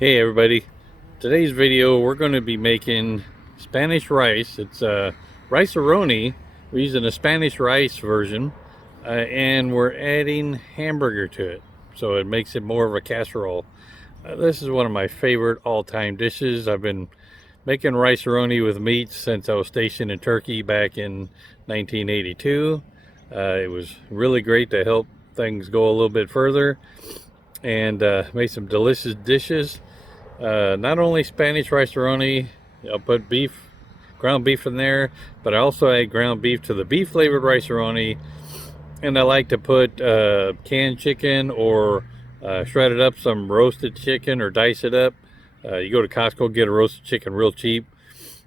Hey everybody, today's video we're going to be making Spanish rice. It's Rice-a-Roni. We're using a Spanish rice version and we're adding hamburger to it, so it makes it more of a casserole. This is one of my favorite all-time dishes. I've been making Rice-a-Roni with meat since I was stationed in Turkey back in 1982. It was really great to help things go a little bit further and made some delicious dishes. Not only Spanish rice-a-roni, I'll put ground beef in there, but I also add ground beef to the beef flavored rice-a-roni, and I like to put canned chicken or shred it up, some roasted chicken, or dice it up. You go to Costco, get a roasted chicken real cheap.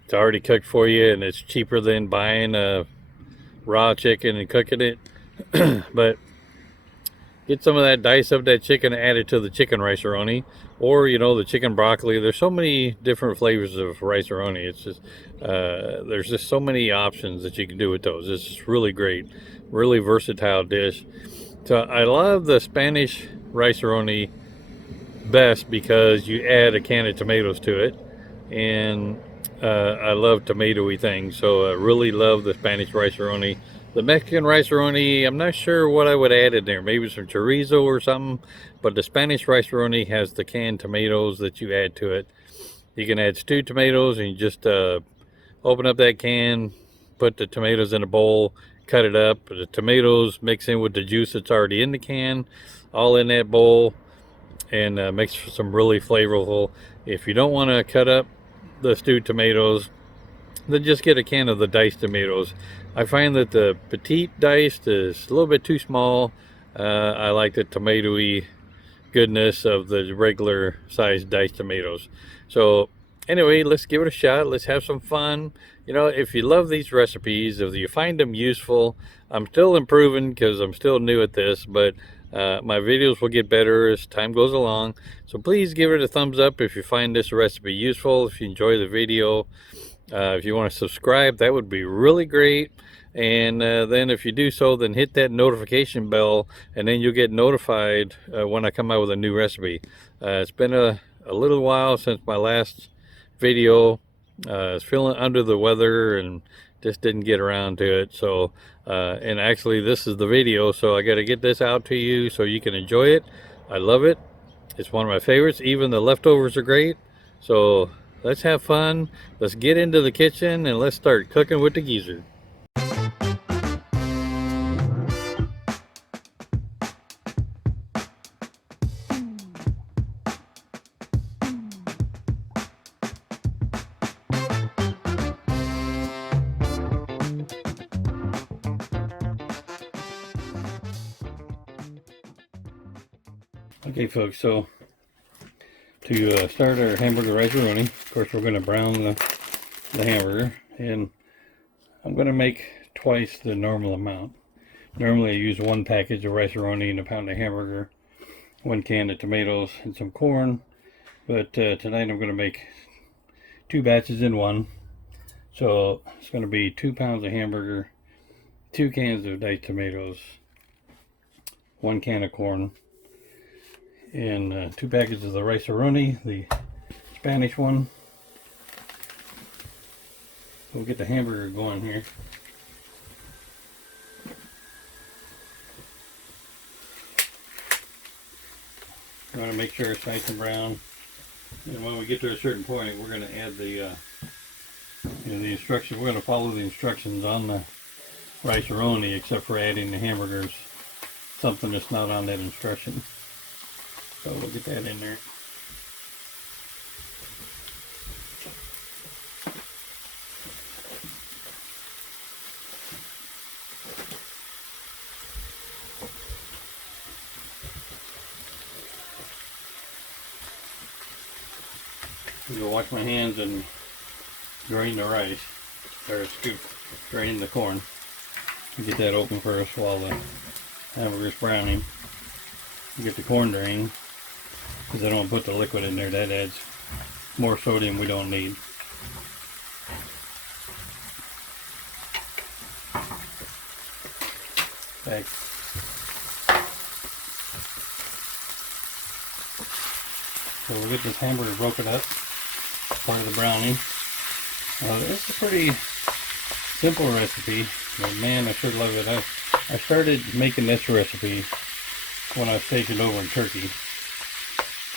It's already cooked for you, and it's cheaper than buying a raw chicken and cooking it. But get some of that dice of that chicken added to the chicken rice-a-roni, or the chicken broccoli. There's so many different flavors of rice-a-roni. It's just there's just so many options that you can do with those. It's just really great, really versatile dish. So I love the Spanish rice-a-roni best because you add a can of tomatoes to it, and I love tomatoey things, so I really love the Spanish rice-a-roni. The Mexican rice-a-roni, I'm not sure what I would add in there. Maybe some chorizo or something. But the Spanish rice-a-roni has the canned tomatoes that you add to it. You can add stewed tomatoes, and you just open up that can, put the tomatoes in a bowl, cut it up. The tomatoes mix in with the juice that's already in the can, all in that bowl, and makes for some really flavorful. If you don't want to cut up the stewed tomatoes, then just get a can of the diced tomatoes. I find that the petite diced is a little bit too small. I like the tomatoey goodness of the regular sized diced tomatoes. So anyway, let's give it a shot. Let's have some fun. If you love these recipes, if you find them useful, I'm still improving because I'm still new at this, but my videos will get better as time goes along. So please give it a thumbs up if you find this recipe useful, if you enjoy the video. If you want to subscribe, that would be really great. And then if you do so, then hit that notification bell, and then you'll get notified when I come out with a new recipe. It's been a little while since my last video. I was feeling under the weather and just didn't get around to it. So, and actually this is the video, so I got to get this out to you so you can enjoy it. I love it. It's one of my favorites. Even the leftovers are great. So let's have fun. Let's get into the kitchen and let's start cooking with the geezer. Okay folks, so to start our hamburger rice-a-roni, of course we're going to brown the hamburger, and I'm going to make twice the normal amount. Normally I use one package of rice-a-roni and a pound of hamburger, one can of tomatoes, and some corn, but tonight I'm going to make two batches in one. So it's going to be 2 pounds of hamburger, 2 cans of diced tomatoes, 1 can of corn, and 2 packages of the rice-a-roni, the Spanish one. We'll get the hamburger going here. You want to make sure it's nice and brown. And when we get to a certain point, we're going to add the instructions. We're going to follow the instructions on the rice-a-roni, except for adding the hamburgers, something that's not on that instruction. So we'll get that in there. I'm going to wash my hands and drain the rice, or drain the corn. Get that open first while the hamburger's browning. Get the corn drained, because I don't want to put the liquid in there. That adds more sodium we don't need. Back. So we'll get this hamburger broken up, part of the brownie. It's a pretty simple recipe, but man, I sure love it. I started making this recipe when I was stationed over in Turkey,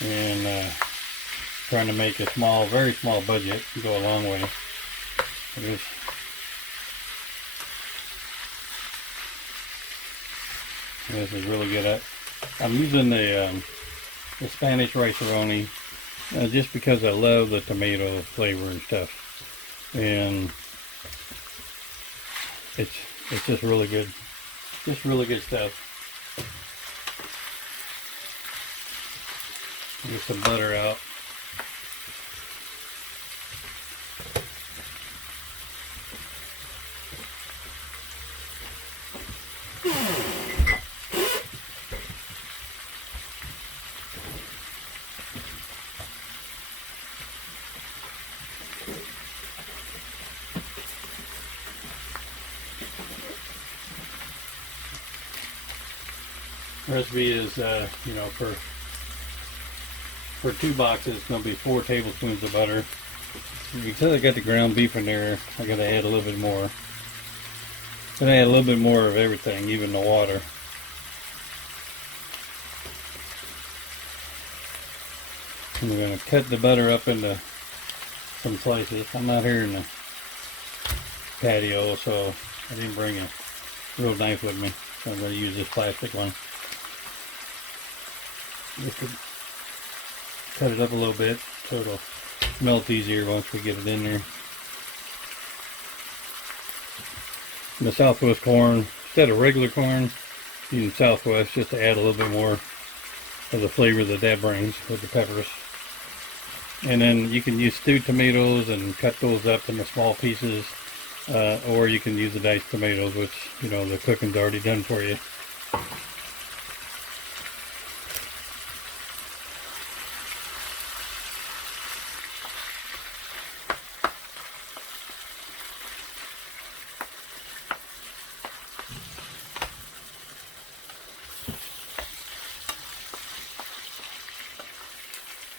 and trying to make a small, very small budget go a long way. This is really good. I'm using the Spanish Rice-a-Roni just because I love the tomato flavor and stuff, and it's just really good, stuff. Get some butter out. Recipe is, you know, for 2 boxes, it's going to be 4 tablespoons of butter. Because I got the ground beef in there, I got to add a little bit more. Gonna add a little bit more of everything, even the water. And we're going to cut the butter up into some slices. I'm out here in the patio, so I didn't bring a real knife with me. So I'm going to use this plastic one. Just to cut it up a little bit so it'll melt easier once we get it in there. And the Southwest corn, instead of regular corn, using Southwest just to add a little bit more of the flavor that brings with the peppers. And then you can use stewed tomatoes and cut those up into small pieces, or you can use the diced tomatoes, which, you know, the cooking's already done for you.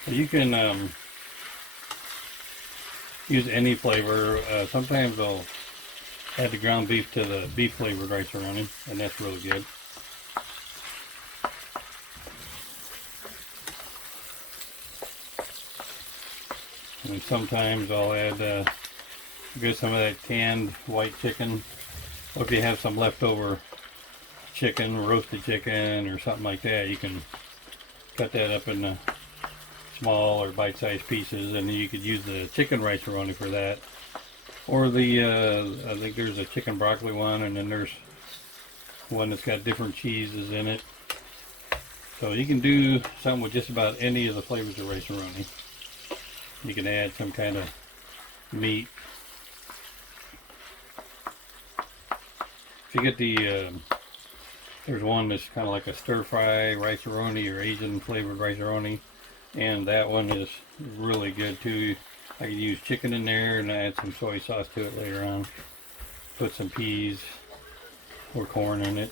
You can use any flavor. Sometimes I'll add the ground beef to the beef flavored Rice-a-Roni, and that's really good. And sometimes I'll add get some of that canned white chicken, or if you have some leftover chicken, roasted chicken or something like that, you can cut that up in small or bite-sized pieces, and you could use the chicken Rice-a-Roni for that, or the I think there's a chicken broccoli one, and then there's one that's got different cheeses in it. So you can do something with just about any of the flavors of Rice-a-Roni. You can add some kind of meat. If you get the there's one that's kind of like a stir-fry Rice-a-Roni or Asian flavored Rice-a-Roni, and that one is really good too. I can use chicken in there and add some soy sauce to it later on. Put some peas or corn in it.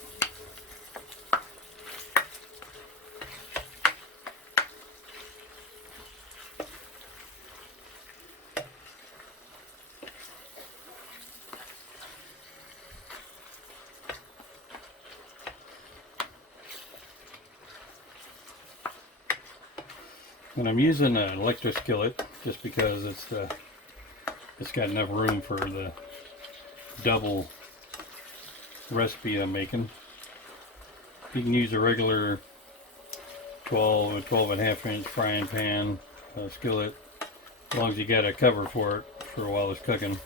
And I'm using an electric skillet just because it's got enough room for the double recipe I'm making. You can use a regular 12.5 inch frying pan skillet, as long as you got a cover for it for while it's cooking,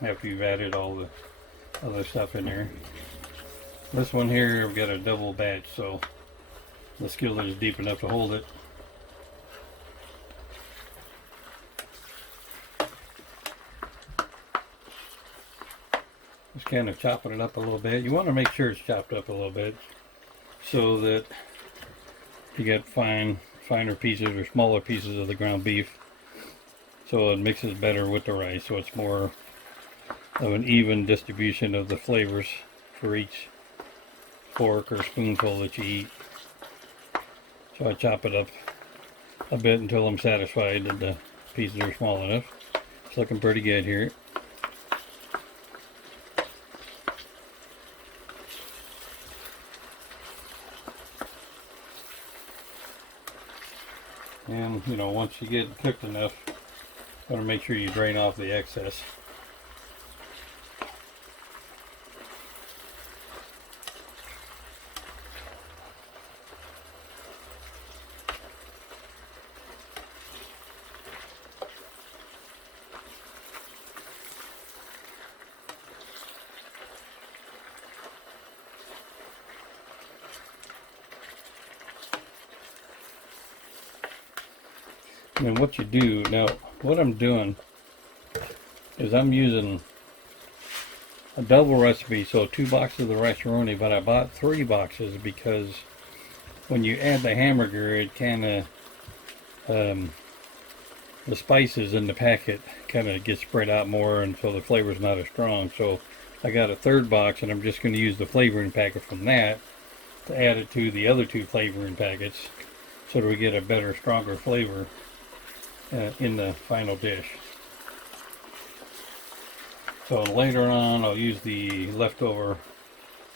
after you've added all the other stuff in there. This one here, I've got a double batch, so the skillet is deep enough to hold it. Just kind of chopping it up a little bit. You want to make sure it's chopped up a little bit so that you get finer pieces or smaller pieces of the ground beef, so it mixes better with the rice, so it's more of an even distribution of the flavors for each fork or spoonful that you eat. So I chop it up a bit until I'm satisfied that the pieces are small enough. It's looking pretty good here. And you know, once you get cooked enough, you want to make sure you drain off the excess. And what you do now, what I'm doing is I'm using a double recipe, so 2 boxes of the Rice-a-Roni, but I bought 3 boxes because when you add the hamburger, it kind of the spices in the packet kind of get spread out more, and so the flavor is not as strong. So I got a 3rd box, and I'm just going to use the flavoring packet from that to add it to the other 2 flavoring packets, so that we get a better, stronger flavor in the final dish. So later on, I'll use the leftover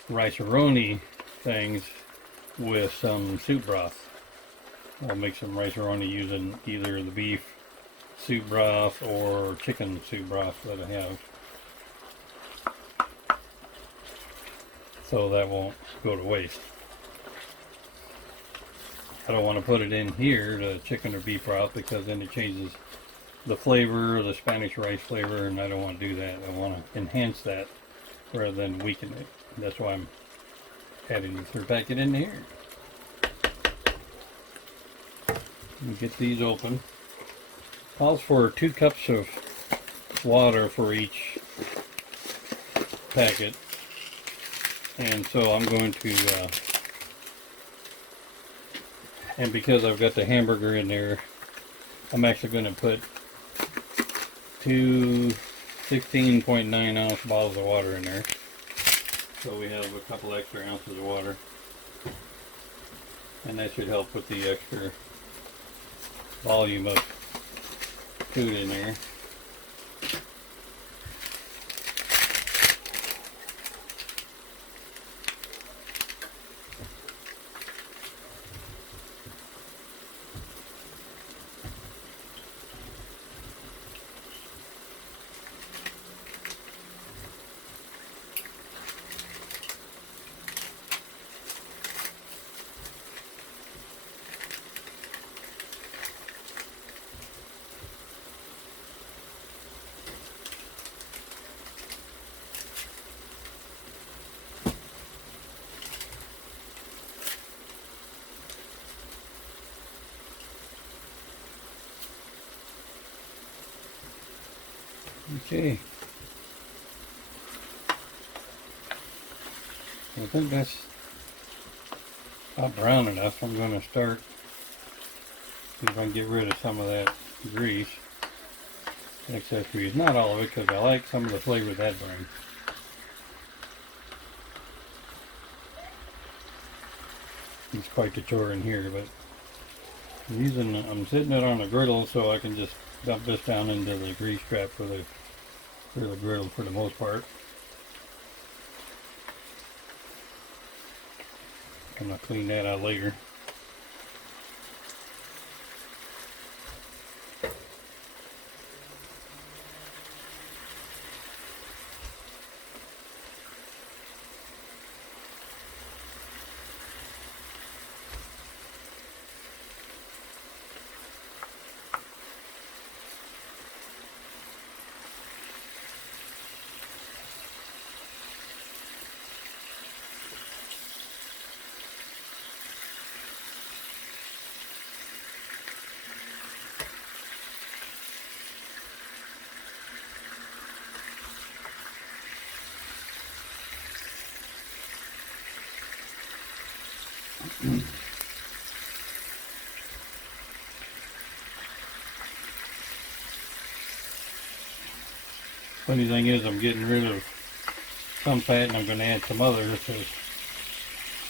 Rice-a-Roni things with some soup broth. I'll make some Rice-a-Roni using either the beef soup broth or chicken soup broth that I have. So that won't go to waste. I don't want to put it in here, the chicken or beef broth, because then it changes the flavor, the Spanish rice flavor, and I don't want to do that. I want to enhance that rather than weaken it. That's why I'm adding the 3rd packet in here. Get these open. Calls for 2 cups of water for each packet, and so I'm going to and because I've got the hamburger in there, I'm actually going to put 2 16.9 ounce bottles of water in there, so we have a couple extra ounces of water, and that should help with the extra volume of food in there. Okay, I think that's about brown enough. I'm going to start, see if I can get rid of some of that grease, excess grease. Not all of it, because I like some of the flavor that brings. It's quite the chore in here, but I'm sitting it on a griddle, so I can just dump this down into the grease trap for the griddle for the most part. I'm going to clean that out later. Funny thing is, I'm getting rid of some fat and I'm going to add some others because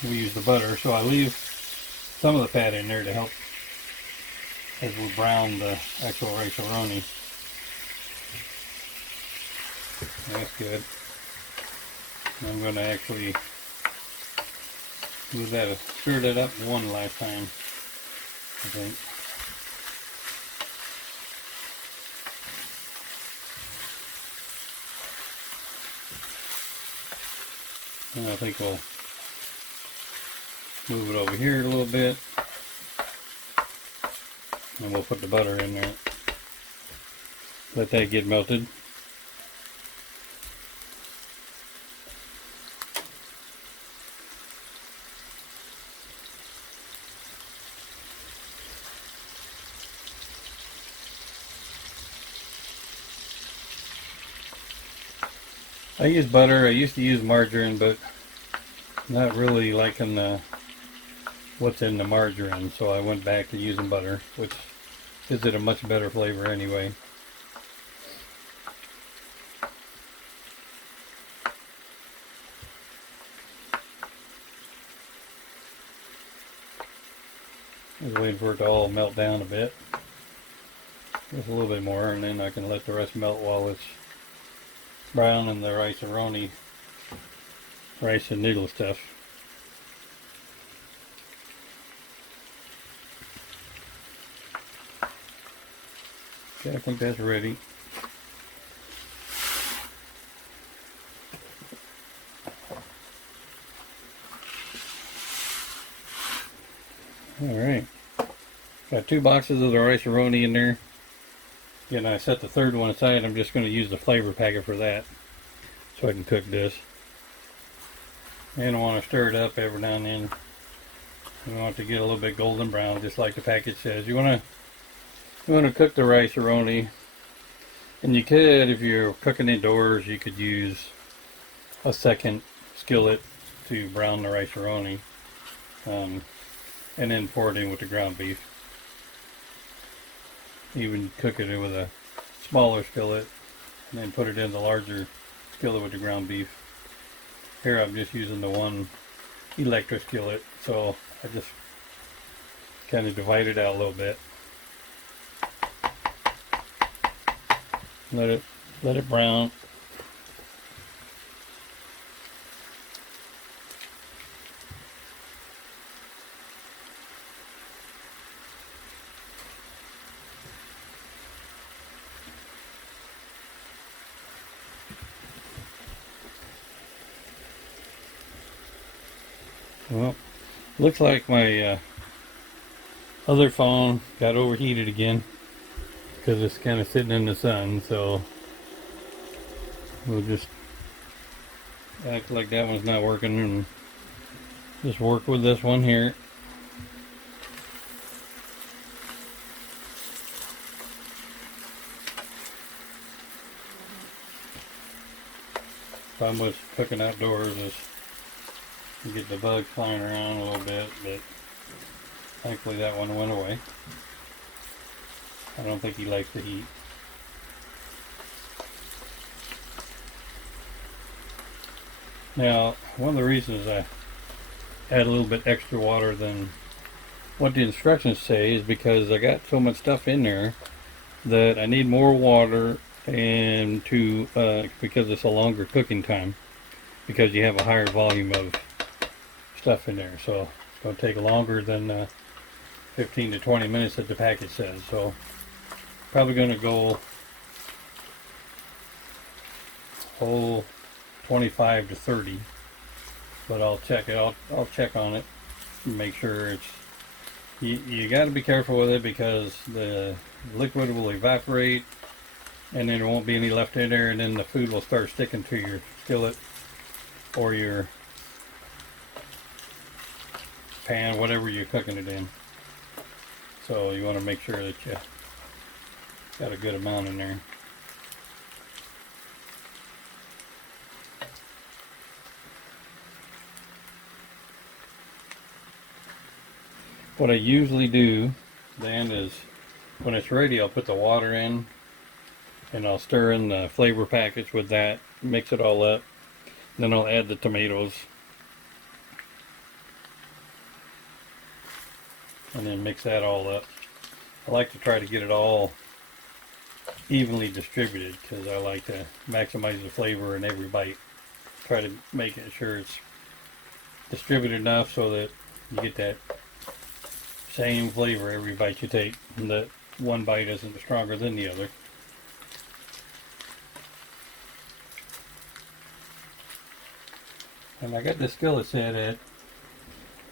we use the butter, so I leave some of the fat in there to help as we brown the actual rice-a-roni. That's good. I'm going to actually move that, stirred it up one last time, I think. And I think we'll move it over here a little bit, and we'll put the butter in there. Let that get melted. I use butter. I used to use margarine, but not really liking what's in the margarine, so I went back to using butter, which gives it a much better flavor anyway. I was waiting for it to all melt down a bit. Just a little bit more, and then I can let the rest melt while it's browning the rice-a-roni, rice and noodle stuff. Okay, I think that's ready. Alright, got 2 boxes of the rice-a-roni in there. Again, I set the third one aside. I'm just going to use the flavor packet for that, so I can cook this. And I want to stir it up every now and then. You want it to get a little bit golden brown, just like the packet says. You want to cook the rice-a-roni, and you could, if you're cooking indoors, you could use a second skillet to brown the rice-a-roni, and then pour it in with the ground beef. Even cook it with a smaller skillet, and then put it in the larger skillet with the ground beef. Here I'm just using the one electric skillet, so I just kind of divide it out a little bit. Let it brown. Well, looks like my other phone got overheated again because it's kind of sitting in the sun, so we'll just act like that one's not working and just work with this one here. Problem with cooking outdoors is you get the bugs flying around a little bit, but thankfully that one went away. I don't think he likes the heat. Now, one of the reasons I add a little bit extra water than what the instructions say is because I got so much stuff in there that I need more water, and because it's a longer cooking time, because you have a higher volume of stuff in there, so it's going to take longer than 15 to 20 minutes that the package says. So probably going to go whole 25 to 30, but I'll check it. I'll check on it and make sure it's. You got to be careful with it because the liquid will evaporate, and then there won't be any left in there, and then the food will start sticking to your skillet or your pan, whatever you're cooking it in. So you want to make sure that you got a good amount in there. What I usually do then is when it's ready, I'll put the water in and I'll stir in the flavor package with that, mix it all up. Then I'll add the tomatoes and then mix that all up. I like to try to get it all evenly distributed because I like to maximize the flavor in every bite. Try to make sure it's distributed enough so that you get that same flavor every bite you take, and that one bite isn't stronger than the other. And I got the skillet set at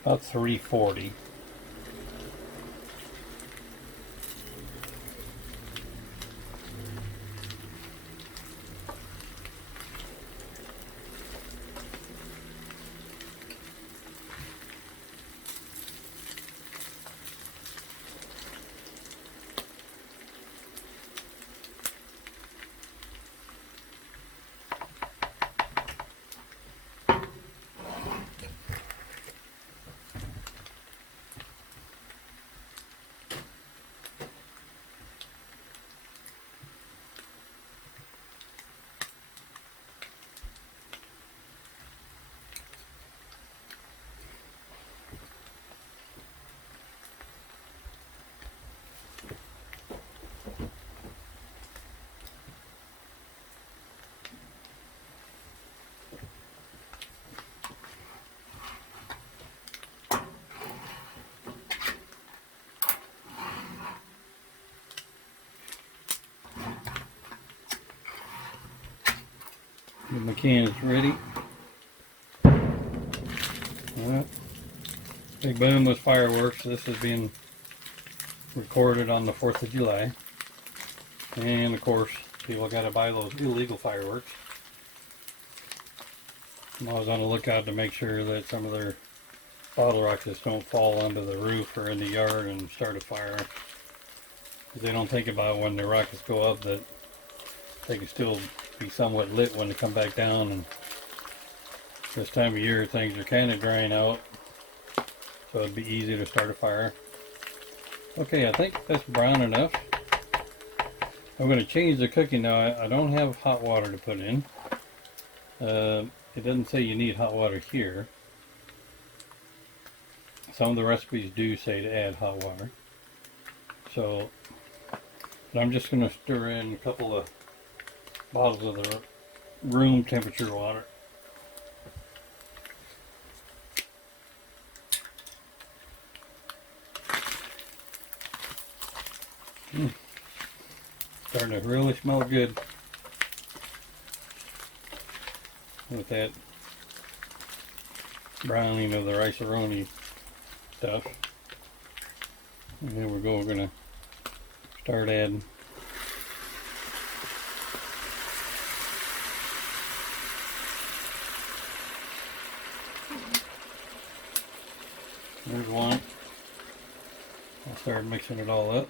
about 340. My can is ready. Well, big boom was fireworks. This is being recorded on the 4th of July. And of course, people got to buy those illegal fireworks. I'm always on the lookout to make sure that some of their bottle rockets don't fall onto the roof or in the yard and start a fire. They don't think about when the rockets go up that they can still be somewhat lit when they come back down, and this time of year things are kind of drying out, so it'd be easy to start a fire. Okay, I think that's brown enough. I'm going to change the cooking now. I don't have hot water to put in. It doesn't say you need hot water here. Some of the recipes do say to add hot water. So, but I'm just going to stir in a couple of bottles of the room temperature water. Starting to really smell good with that browning of the Rice-a-Roni stuff. And here we go, we're going to start adding there's one. I'll start mixing it all up.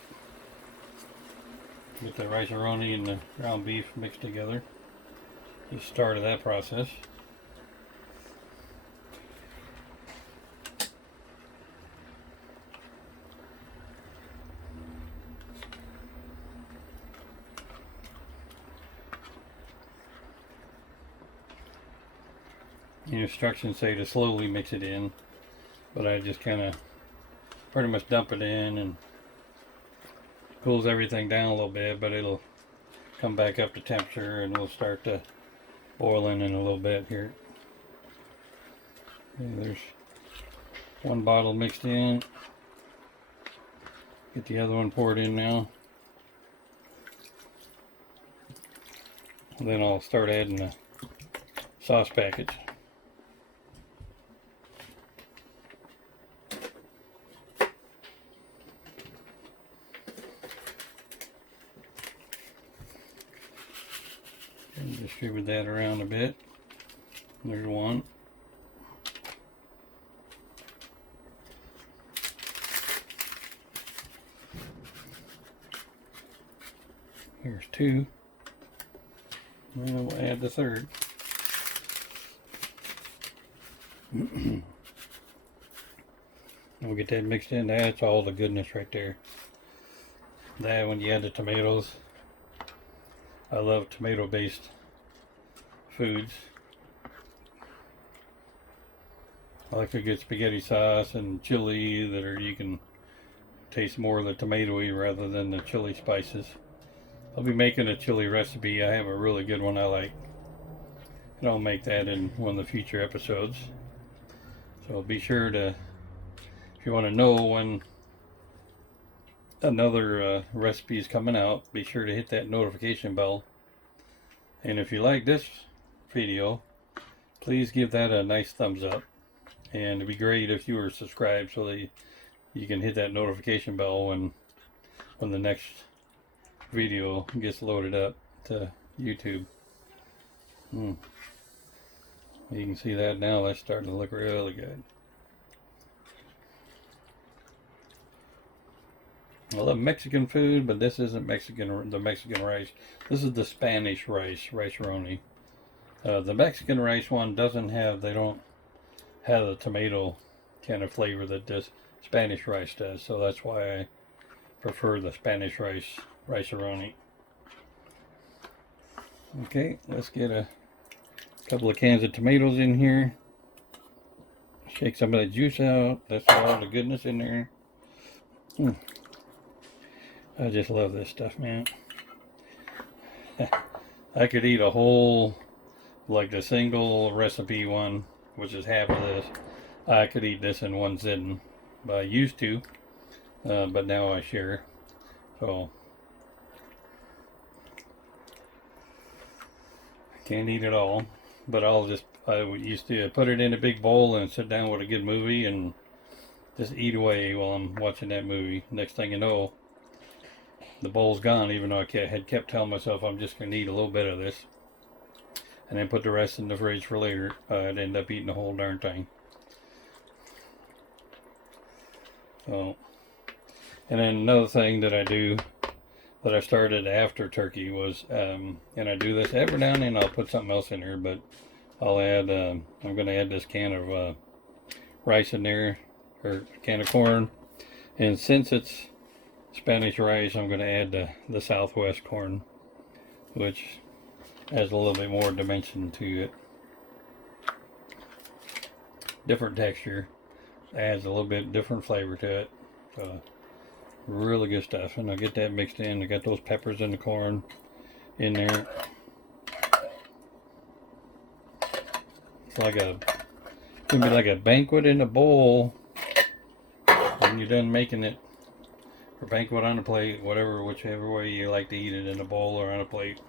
Get the Rice-a-Roni and the ground beef mixed together. Just started that process. The instructions say to slowly mix it in, but I just kind of pretty much dump it in and cools everything down a little bit, but it'll come back up to temperature and we'll start to boiling in a little bit here. Okay, there's one bottle mixed in. Get the other one poured in now. And then I'll start adding the sauce package. And distribute that around a bit. There's one. Here's two. And we'll add the third. We'll get that mixed in. That's all the goodness right there. That when you add the tomatoes. I love tomato based foods. I like a good spaghetti sauce and chili that you can taste more of the tomatoey rather than the chili spices. I'll be making a chili recipe. I have a really good one I like, and I'll make that in one of the future episodes. So be sure to, if you want to know when another recipe is coming out, be sure to hit that notification bell. And if you like this video, please give that a nice thumbs up. And it'd be great if you were subscribed so that you can hit that notification bell when the next video gets loaded up to YouTube. You can see that now. That's starting to look really good. I love Mexican food, but this isn't the Mexican rice. This is the Spanish rice, Rice-a-Roni. The Mexican rice one they don't have the tomato kind of flavor that this Spanish rice does. So that's why I prefer the Spanish Rice-a-Roni. Okay, let's get a couple of cans of tomatoes in here. Shake some of the juice out. That's all the goodness in there. I just love this stuff, man. I could eat a whole, like the single recipe one, which is half of this. I could eat this in one sitting. But I used to, but now I share. So I can't eat it all, but I used to put it in a big bowl and sit down with a good movie and just eat away while I'm watching that movie. Next thing you know, the bowl's gone, even though I had kept telling myself I'm just going to eat a little bit of this and then put the rest in the fridge for later. I'd end up eating the whole darn thing. So, and then another thing that I do, that I started after turkey was, and I do this every now and then, I'll put something else in there, but I'll add, I'm going to add this can of rice in there, or can of corn, and since it's Spanish rice, I'm going to add the Southwest corn, which has a little bit more dimension to it. Different texture, adds a little bit different flavor to it. So, really good stuff. And I'll get that mixed in. I got those peppers and the corn in there. It's like gonna be like a banquet in a bowl when you're done making it. Or banquet on a plate, whichever way you like to eat it, in a bowl or on a plate.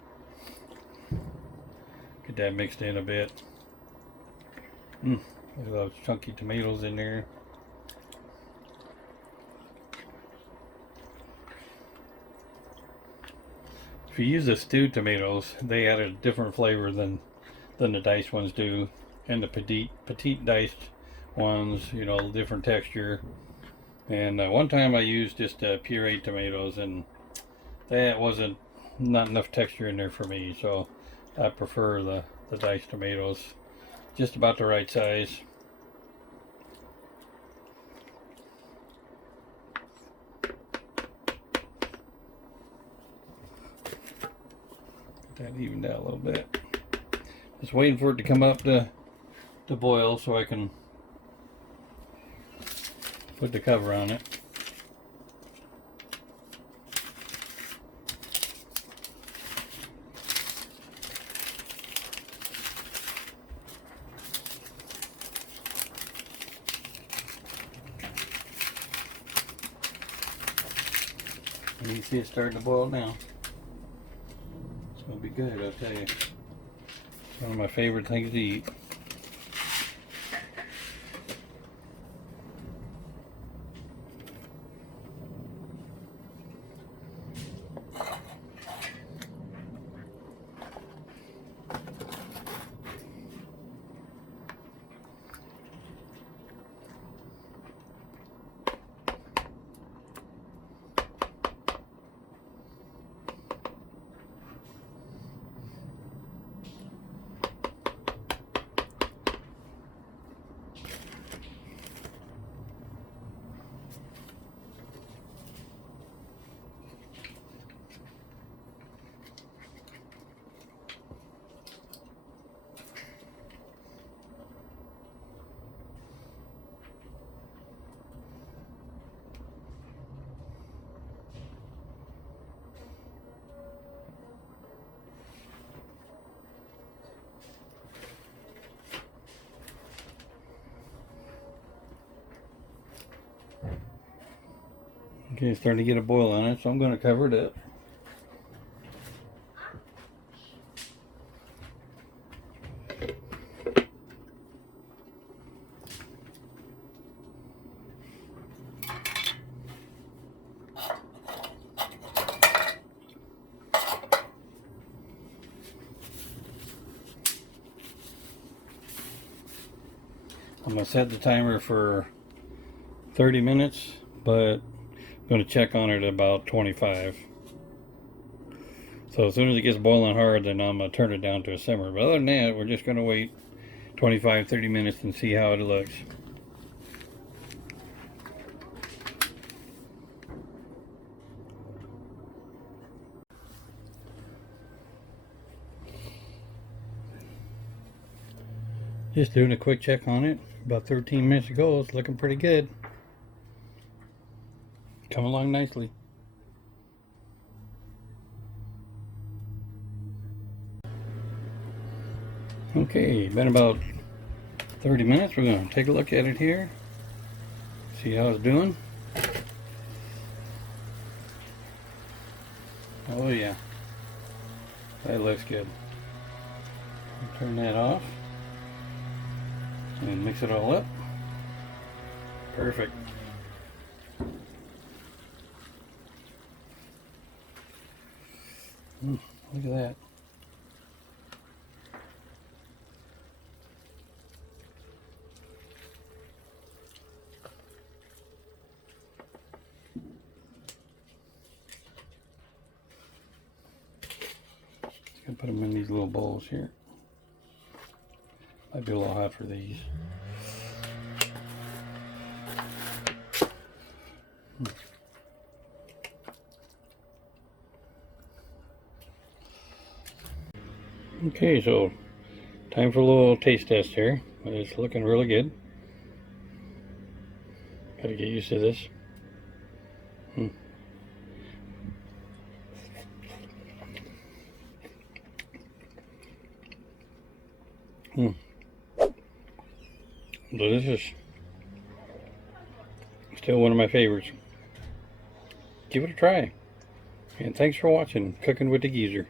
Get that mixed in a bit. There's those chunky tomatoes in there. If you use the stewed tomatoes, they add a different flavor than the diced ones do, and the petite diced ones, different texture. And one time I used just pureed tomatoes, and that wasn't not enough texture in there for me, so I prefer the diced tomatoes, just about the right size. Get that evened out a little bit. Just waiting for it to come up to boil so I can put the cover on it. And you can see it starting to boil now. It's going to be good, I'll tell you. It's one of my favorite things to eat. Okay, it's starting to get a boil on it, so I'm going to cover it up. I'm going to set the timer for 30 minutes, but I'm going to check on it at about 25. So as soon as it gets boiling hard, then I'm going to turn it down to a simmer. But other than that, we're just going to wait 25-30 minutes and see how it looks. Just doing a quick check on it. About 13 minutes ago, it's looking pretty good. Come along nicely. Okay, been about 30 minutes. We're going to take a look at it here. See how it's doing. Oh yeah, that looks good. Turn that off and mix it all up. Perfect. Look at that. Just gonna put them in these little bowls here. Might be a little hot for these. Okay, so time for a little taste test here. It's looking really good. Gotta get used to this. Delicious. Still one of my favorites. Give it a try. And thanks for watching Cooking with the Geezer.